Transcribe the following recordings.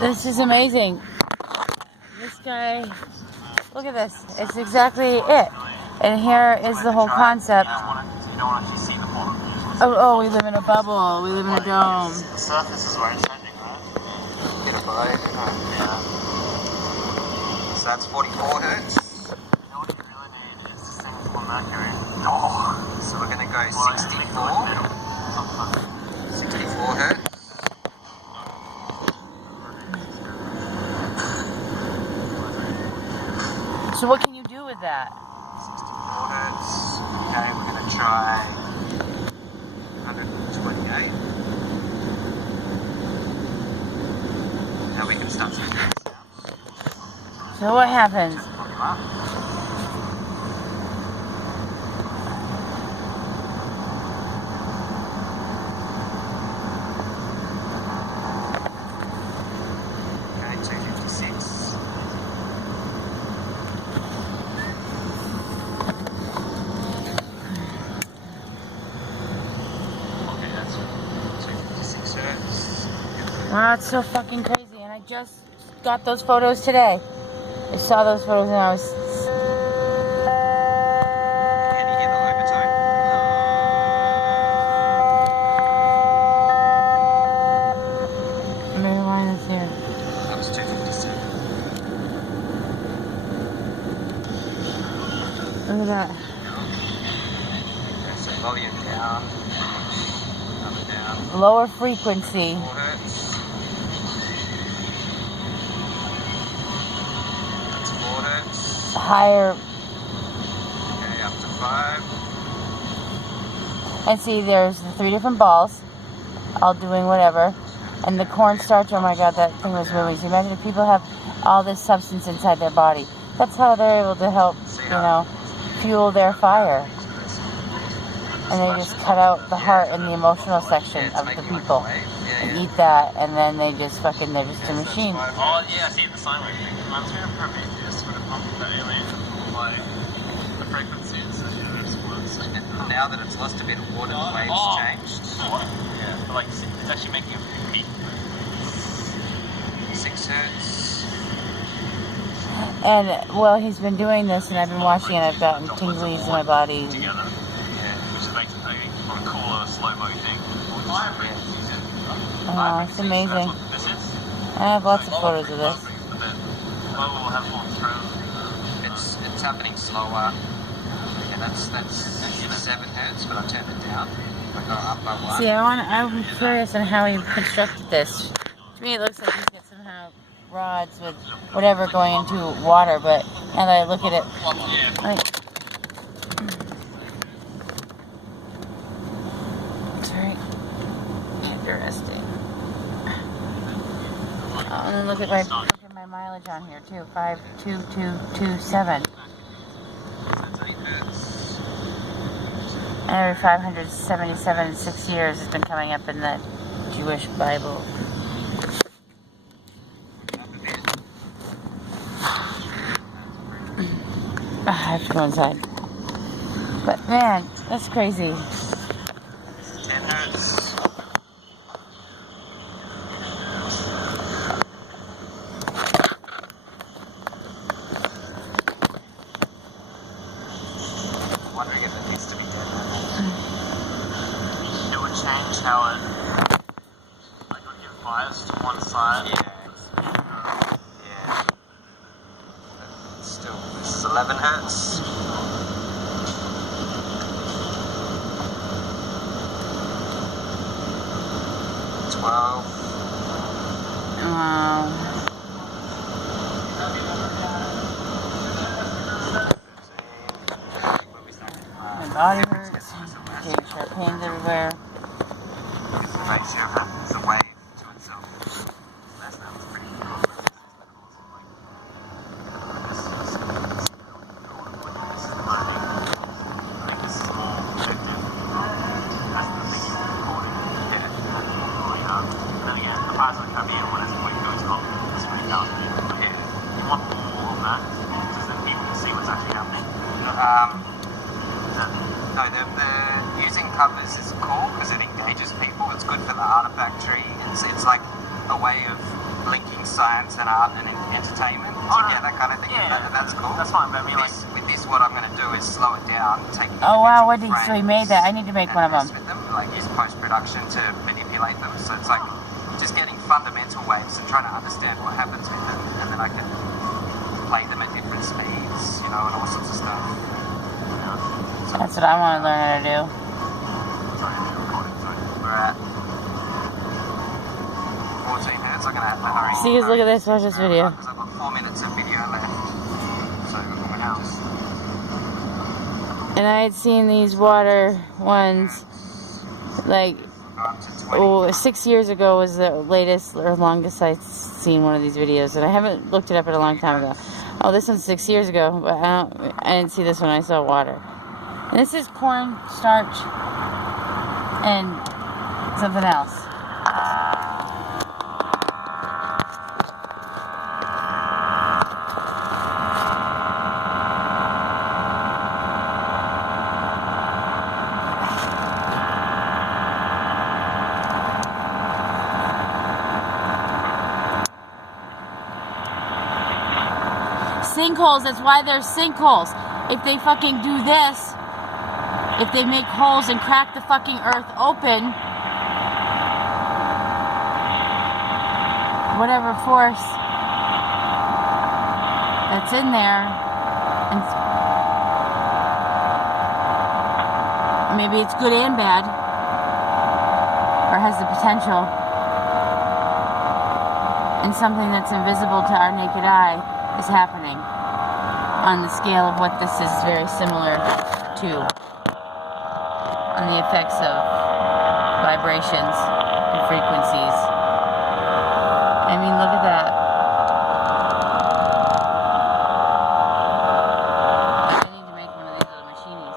This is amazing. This guy, look at this. It's exactly it. And here is the whole concept. Oh, we live in a bubble. We live in a dome. The surface is where it's changing, right? Get a below, yeah. So that's 44 hertz. You know what you really need is this thing full of mercury. Oh. So we're going to go 64. 64 hertz. So what can you do with that? 64 hertz. Okay, we're going to try 128. Now we can start to hear sounds. So what happens? Plug him up. Okay, 256. Wow, it's so fucking crazy. And I just got those photos today. I saw those photos and I was... Can you hear the overtone? Let me rewind this here. That was 257. Look at that. Okay, so volume down. Up and down. Lower frequency. 4 hertz. That's 4 hertz. Higher. Okay, up to 5. And see, there's the 3 different balls. All doing whatever. And the cornstarch, oh my god, that thing was moving. So imagine if people have all this substance inside their body. That's how they're able to help, you know, fuel their fire. And they just cut out the heart and the emotional section of the people. And eat that, and then they just fucking, they're just a machine. Oh, yeah, I see the sine wave thing. Reminds me of Prometheus when it pumped the alien, like, the frequencies and it explodes. Now that it's lost a bit of water, the waves changed. Yeah, but like, it's actually making a peak. 6 hertz. And, well, he's been doing this, and I've been watching it, I've gotten tinglies in my body. Together, which makes it a cooler, slow-mo thing. Oh, it's amazing. This is? I have lots of photos of this. It's happening slower. Yeah, that's 7 hertz, but I turned it down. I got up by 1. See, I'm curious on how he constructed this. To me, it looks like he's got somehow rods with whatever going into water, but now that I look at it, like, it's very interesting. And then look at my mileage on here too, 52227. And every 577 in 6 years has been coming up in the Jewish Bible. I have to go inside. But man, that's crazy. 10 hertz. Wondering if it needs to be dead. It would change how it, like, would give bias to one side. Yeah. Still, this is 11 hertz. Wow. My body hurts. Getting sharp pains everywhere. It's a ratio of the wave to itself. That sounds pretty cool. No, they're using covers is cool because it engages people. It's good for the artifactory. It's like a way of linking science and art and entertainment. Oh, Yeah, that kind of thing. Yeah, That's cool. That's fine, but I mean, like, With this, what I'm going to do is slow it down, take Oh wow, what individual so he frames made that. I need to make and one of them. mess with them, like use post-production to manipulate them. So it's like just getting fundamental waves and trying to understand what happens with them, and then I can play them at different speeds, you know, and all sorts of stuff. That's what I want to learn how to do. We're at 14 minutes. I'm going to have to hurry. See, look at this. Watch this video. Because I've got 4 minutes of video left. So I'm going to just... And I had seen these water ones, like, 6 years ago was the latest or longest I'd seen one of these videos, and I haven't looked it up in a long time ago. Oh, this one's 6 years ago, but I didn't see this when I saw water. And this is corn starch and something else. Sinkholes, that's why there's sinkholes. If they fucking do this, if they make holes and crack the fucking earth open, whatever force that's in there, and maybe it's good and bad, or has the potential, and something that's invisible to our naked eye is happening on the scale of what this is very similar to, on the effects of vibrations and frequencies. I mean, look at that. I need to make one of these little machinies.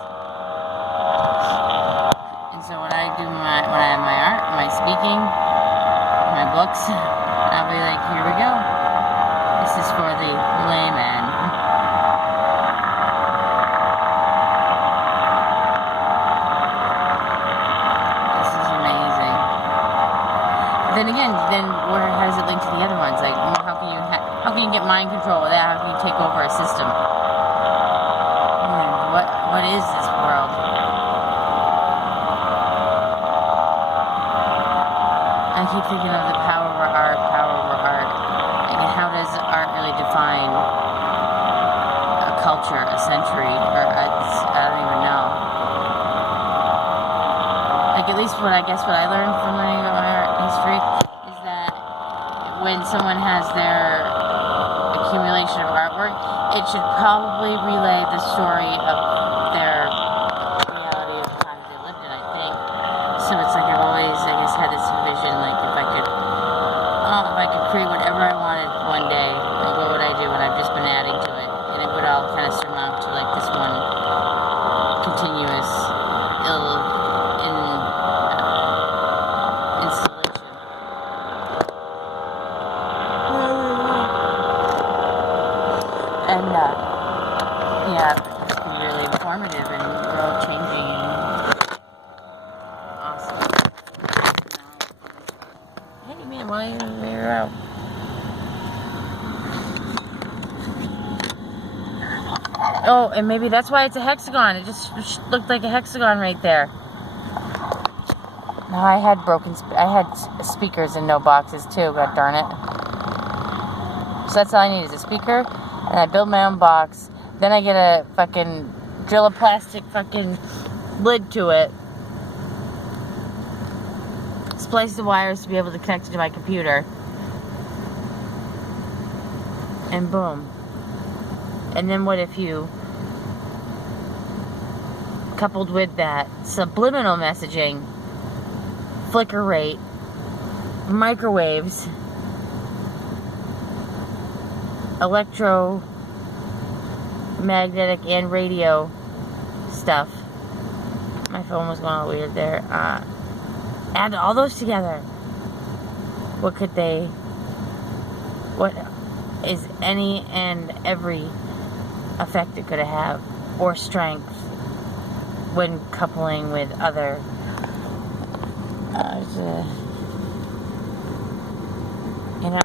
And so when I do when I have my art, my speaking, my books, I'll be like, here we go. This is for the layman. This is amazing. But then again, how does it link to the other ones? Like, how can you get mind control with that? How can you take over a system? What is this world? I keep thinking of the power over art, and how does art really define a culture, a century, or I don't even know. Like, at least what I learned from learning about my art history is that when someone has their accumulation of artwork, it should probably relay the story of their reality of the time that they lived in, I think. So it's like I've always, I guess, had this vision, like if I could create whatever I wanted one day, like what would I do? And I've just been adding to it, and it would all kind of surmount to like this one continuous installation. And yeah, it's been really informative and world changing and awesome. Hey man, why are you out? Oh, and maybe that's why it's a hexagon. It just looked like a hexagon right there. No, I had speakers and no boxes too. God darn it. So that's all I need is a speaker, and I build my own box. Then I get a fucking drill a plastic fucking lid to it. Splice the wires to be able to connect it to my computer. And boom. And then what if you, coupled with that subliminal messaging, flicker rate, microwaves, electromagnetic and radio stuff. My phone was going all weird there. Add all those together. What is any and every effect it could have, or strength, when coupling with other you know,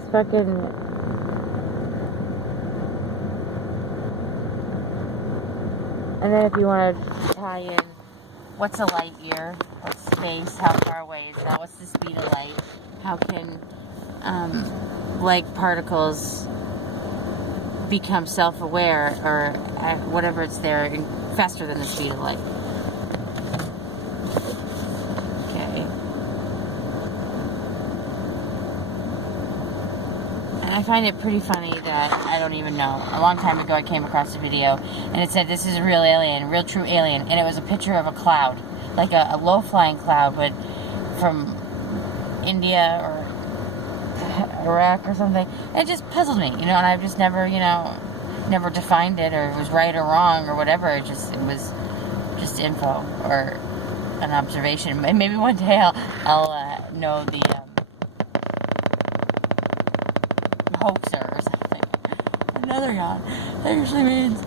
these fucking... And then if you want to tie in, what's a light year? What's space? How far away is that? What's the speed of light? How can like particles become self-aware or whatever it's there faster than the speed of light? Okay. And I find it pretty funny that I don't even know. A long time ago I came across a video and it said this is a real alien, real true alien, and it was a picture of a cloud, like a low-flying cloud, but from India or Iraq or something. It just puzzled me, and I've just never, never defined it or it was right or wrong or whatever. It was just info or an observation. Maybe one day I'll know the hoaxer or something. Another yawn. That usually means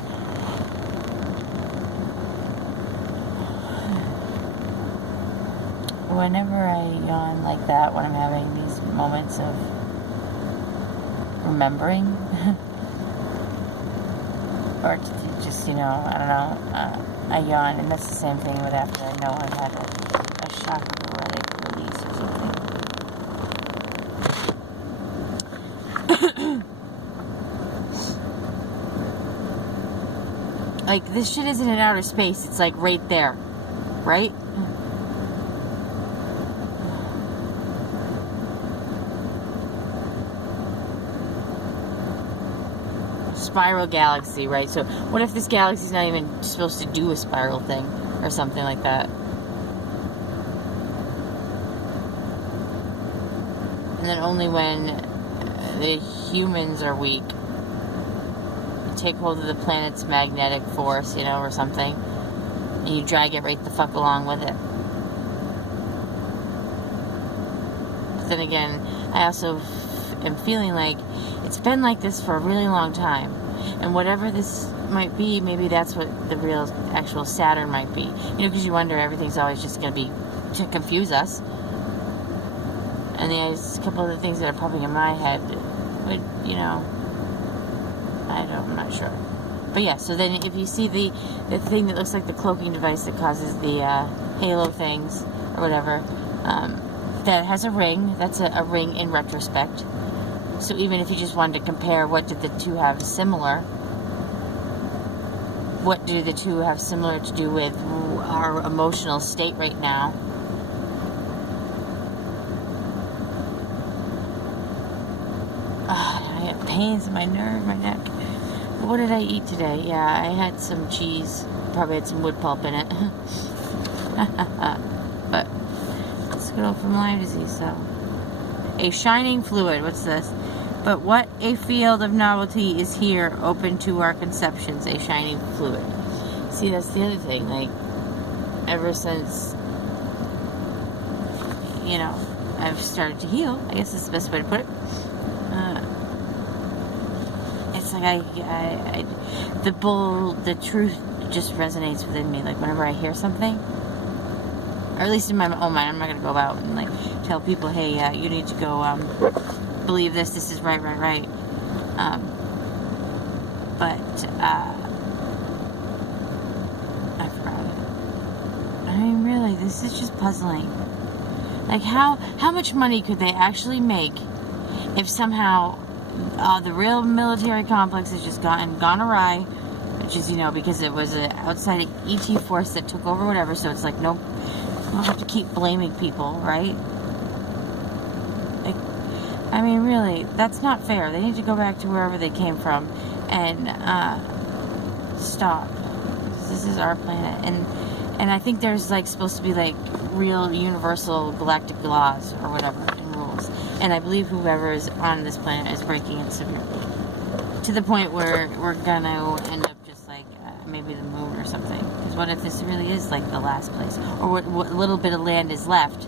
whenever I yawn like that, when I'm having these moments of remembering, or just, I don't know, I yawn, and that's the same thing with after I know I've had a shock of aortic release or something. Like, this shit isn't in outer space, it's like right there, right? Spiral galaxy, right? So what if this galaxy's not even supposed to do a spiral thing or something like that? And then only when the humans are weak, you take hold of the planet's magnetic force, or something, and you drag it right the fuck along with it. But then again, I also am feeling like it's been like this for a really long time. And whatever this might be, maybe that's what the real, actual Saturn might be. Because you wonder, everything's always just going to be to confuse us. And there's a couple of the things that are popping in my head would, I'm not sure. But yeah, so then if you see the thing that looks like the cloaking device that causes the halo things, or whatever, that has a ring, that's a ring in retrospect. So even if you just wanted to compare what did the two have similar, what do the two have similar to do with our emotional state right now? I have pains in my nerve, my neck. What did I eat today? Yeah, I had some cheese. Probably had some wood pulp in it. But it's good from Lyme disease, so. A shining fluid. What's this? But what a field of novelty is here, open to our conceptions. A shining fluid. See, that's the other thing. Like, ever since, I've started to heal, I guess that's the best way to put it. It's like the truth just resonates within me. Like, whenever I hear something, or at least in my own mind, I'm not going to go out and, tell people, hey, you need to go, believe this is right. But, I forgot it. I mean, really, this is just puzzling. Like, how much money could they actually make if somehow the real military complex has just gone awry, which is, because it was an outside ET force that took over whatever, so it's like, nope, you don't have to keep blaming people, right? Like, I mean, really, that's not fair. They need to go back to wherever they came from and stop. This is our planet, and I think there's supposed to be real universal galactic laws or whatever and rules. And I believe whoever is on this planet is breaking it severely to the point where we're gonna end up just maybe the moon or something. Because what if this really is the last place, or what little bit of land is left?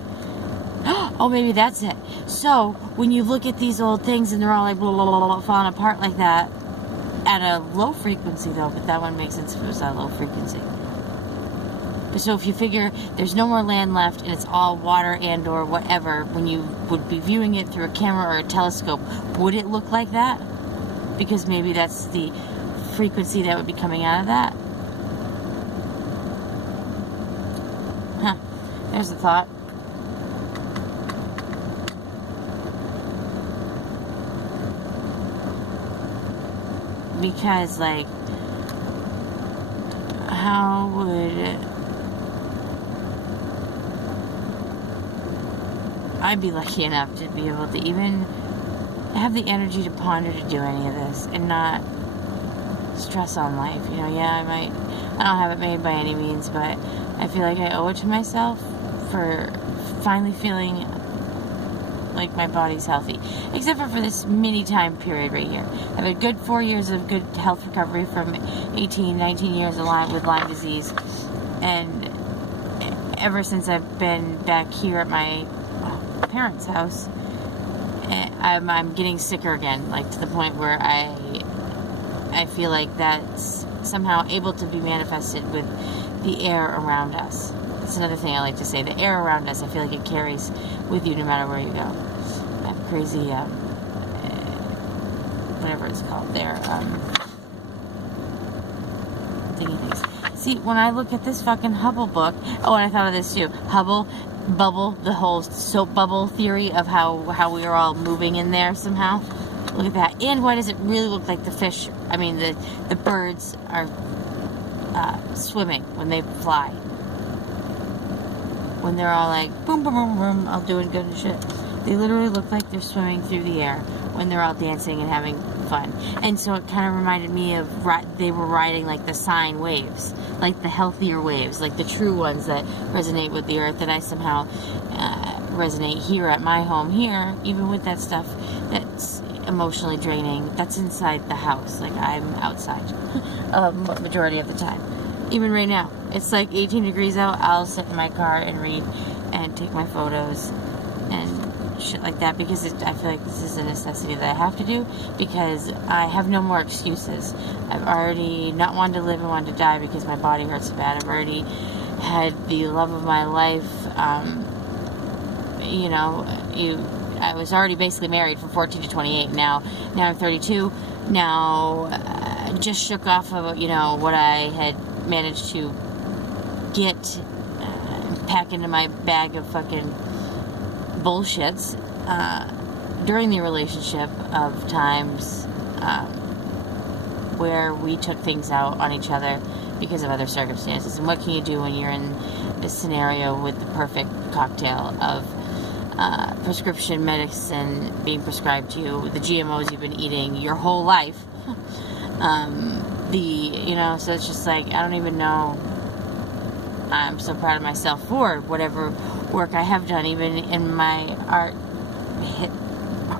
Oh, maybe that's it. So when you look at these old things and they're all blah, blah, blah, blah, falling apart like that, at a low frequency though, but that one makes sense if it was at a low frequency. So if you figure there's no more land left and it's all water and or whatever, when you would be viewing it through a camera or a telescope, would it look like that? Because maybe that's the frequency that would be coming out of that. Huh. There's a thought. Because, like, how would I'd be lucky enough to be able to even have the energy to ponder to do any of this and not stress on life? You know, yeah, I don't have it made by any means, but I feel like I owe it to myself for finally feeling like my body's healthy, except for this mini time period right here. I've had good 4 years of good health recovery from 18, 19 years with Lyme disease, and ever since I've been back here at my parents' house, I'm getting sicker again, like to the point where I feel like that's somehow able to be manifested with the air around us. That's another thing I like to say. The air around us, I feel like it carries with you no matter where you go. I have crazy, whatever it's called there, thingy things. See, when I look at this fucking Hubble book, oh, and I thought of this too. Hubble, bubble, the whole soap bubble theory of how we are all moving in there somehow. Look at that. And why does it really look like the fish, I mean, the birds are swimming when they fly? When they're all like, boom, boom, boom, boom, all doing good and shit. They literally look like they're swimming through the air when they're all dancing and having fun. And so it kind of reminded me of, they were riding like the sine waves, like the healthier waves, like the true ones that resonate with the earth, that I somehow resonate here at my home here, even with that stuff that's emotionally draining, that's inside the house. Like, I'm outside majority of the time. Even right now, it's like 18 degrees out. I'll sit in my car and read and take my photos and shit like that, because I feel like this is a necessity that I have to do, because I have no more excuses. I've already not wanted to live and wanted to die because my body hurts so bad. I've already had the love of my life. You know, I was already basically married from 14 to 28. Now I'm 32. Now just shook off of, you know, what I had managed to get pack into my bag of fucking bullshits during the relationship of times where we took things out on each other because of other circumstances. And what can you do when you're in this scenario with the perfect cocktail of prescription medicine being prescribed to you, the GMOs you've been eating your whole life, you know, so it's just like, I don't even know. I'm so proud of myself for whatever work I have done, even in my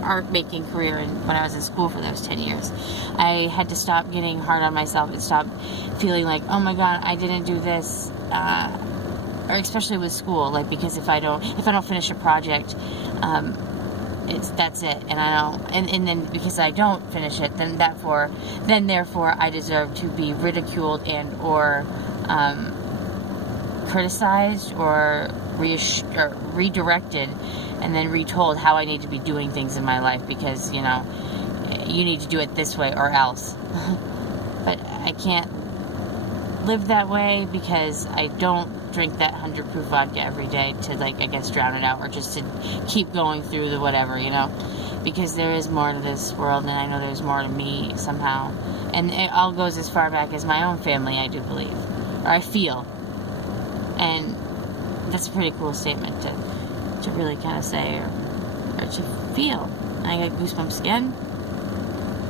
art making career, and when I was in school for those 10 years. I had to stop getting hard on myself and stop feeling like, oh my god, I didn't do this, or especially with school, like, because if I don't finish a project, that's it, and I don't, and then because I don't finish it, then therefore I deserve to be ridiculed and or criticized or redirected, and then retold how I need to be doing things in my life, because, you know, you need to do it this way or else. But I can't live that way, because I don't drink that 100 proof vodka every day to, like, I guess, drown it out, or just to keep going through the whatever, you know, because there is more to this world, and I know there's more to me somehow, and it all goes as far back as my own family, I do believe, or I feel, and that's a pretty cool statement to really kind of say, or to feel. I got goosebumps again.